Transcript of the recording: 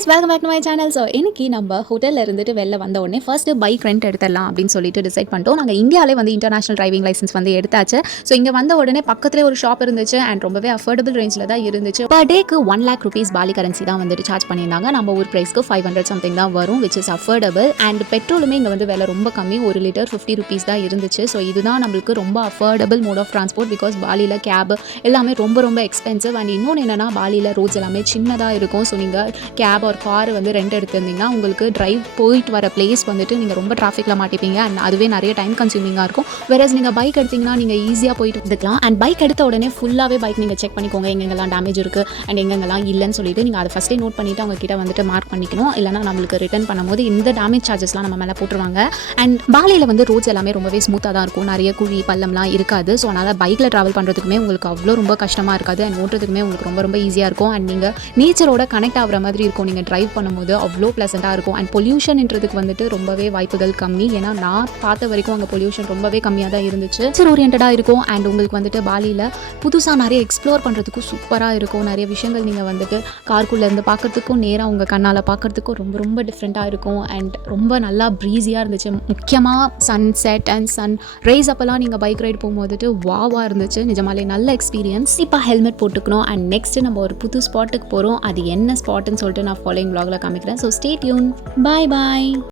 guys, welcome back to my channel. So இன்னைக்கு நம்ம ஹோட்டல்ல இருந்துட்டு வெளில வந்த உடனே ஃபர்ஸ்ட் பைக் ரெண்ட் எடுத்துடலாம் அப்படின்னு சொல்லிட்டு டிசைட் பண்ணிட்டோம். நாங்கள் இந்தியாவிலே வந்து இன்டர்நேஷனல் டிரைவிங் லைசன்ஸ் வந்து எடுத்தாச்சு. ஸோ இங்கே வந்த உடனே பக்கத்துலேயே ஒரு ஷாப் இருந்துச்சு அண்ட் ரொம்பவே அஃபோர்டபுள் ரேஞ்சில் தான் இருந்துச்சு. பர் டேக்கு 1 lakh rupees பாலி கரன்சி தான் வந்துட்டு சார்ஜ் பண்ணியிருந்தாங்க. நம்ம ஒரு ப்ரைஸ்க்கு 500 சம்திங் தான் வரும், விச் இஸ் அஃபோர்டபுள். அண்ட் பெட்ரோலுமே இங்கே வந்து விலை ரொம்ப கம்மி, 1 லிட்டர் 50 rupees தான் இருந்துச்சு. ஸோ இதுதான் நம்மளுக்கு ரொம்ப affordable mode of transport. Because பாலியில் கேப் எல்லாமே ரொம்ப ரொம்ப எக்ஸ்பென்சிவ். அண்ட் இன்னொன்று என்னென்னா பாலியில் ரோட்ஸ் எல்லாமே சின்னதாக இருக்கும். ஸோ நீங்கள் கேப் ஒரு கார் வந்து ரெண்ட் எடுத்திருந்தீங்கன்னா உங்களுக்கு டிரைவ் போயிட்டு வர பிளேஸ் வந்துட்டு நீங்கள் ரொம்ப டிராஃபிக்கில் மாட்டிப்பீங்க அண்ட் அதுவே நிறைய டைம் கன்சூமிங்காக இருக்கும். வேறஸ் நீங்கள் பைக் எடுத்திங்கன்னா நீங்கள் ஈஸியாக போயிட்டு வந்துக்கலாம். அண்ட் பைக் எடுத்த உடனே ஃபுல்லாகவே பைக் நீங்கள் செக் பண்ணிக்கோங்க, எங்கெங்கெல்லாம் டேமேஜ் இருக்குது அண்ட் எங்கெங்கெல்லாம் இல்லைன்னு சொல்லிட்டு நீங்கள் அதை ஃபஸ்ட்டே நோட் பண்ணிவிட்டு அவங்க கிட்ட வந்துட்டு மார்க் பண்ணிக்கணும். இல்லைனா நம்மளுக்கு ரிட்டர்ன் பண்ணும்போது இந்த டேமேஜ் சார்ஜஸ்லாம் நம்ம மேலே போட்டுருவாங்க. அண்ட் பாலியில் வந்து ரோட்ஸ் எல்லாமே ரொம்பவே ஸ்மூத்தாக தான் இருக்கும், நிறைய குழி பள்ளம்லாம் இருக்காது. ஸோ அதனால் பைக்கில் ட்ராவல் பண்ணுறதுக்குமே உங்களுக்கு அவ்வளோ ரொம்ப கஷ்டமாக இருக்காது அண்ட் ஓட்டுறதுக்குமே உங்களுக்கு ரொம்ப ரொம்ப ஈஸியாக இருக்கும். அண்ட் நீங்கள் நேச்சரோட கனெக்ட் ஆகிற மாதிரி இருக்கும் நீங்கள் ட்ரைவ் பண்ணும்போது, அவ்வளோ ப்ளசண்ட்டாக இருக்கும். அண்ட் பொல்யூஷன்ன்றதுக்கு வந்துட்டு ரொம்பவே வாய்ப்புகள் கம்மி. ஏன்னா நான் பார்த்த வரைக்கும் அங்கே பொல்யூஷன் ரொம்பவே கம்மியாக தான் இருந்துச்சு. நேச்சர் ஓரியன்டாக இருக்கும் அண்ட் உங்களுக்கு வந்துட்டு பாலியில் புதுசாக நிறைய எக்ஸ்ப்ளோர் பண்ணுறதுக்கும் சூப்பராக இருக்கும். நிறைய விஷயங்கள் நீங்கள் வந்துட்டு கார்க்குள்ளேருந்து பார்க்குறதுக்கும் நேராக உங்கள் கண்ணால் பார்க்குறதுக்கும் ரொம்ப ரொம்ப டிஃப்ரெண்ட்டாக இருக்கும். அண்ட் ரொம்ப நல்லா ப்ரீஸியாக இருந்துச்சு. முக்கியமாக sunset and sunrise அப்போல்லாம் நீங்கள் பைக் ரைட் போகும்போதுட்டு வாவாக இருந்துச்சு. நிஜமாலே நல்ல எக்ஸ்பீரியன்ஸ். இப்போ ஹெல்மெட் போட்டுக்கணும். அண்ட் நெக்ஸ்ட்டு நம்ம ஒரு புது ஸ்பாட்டுக்கு போகிறோம். அது என்ன ஸ்பாட்டுன்னு சொல்லிட்டு நான் ஃபாலோயிங் vlogல காமிக்கிறேன். So stay tuned. பாய் பாய்.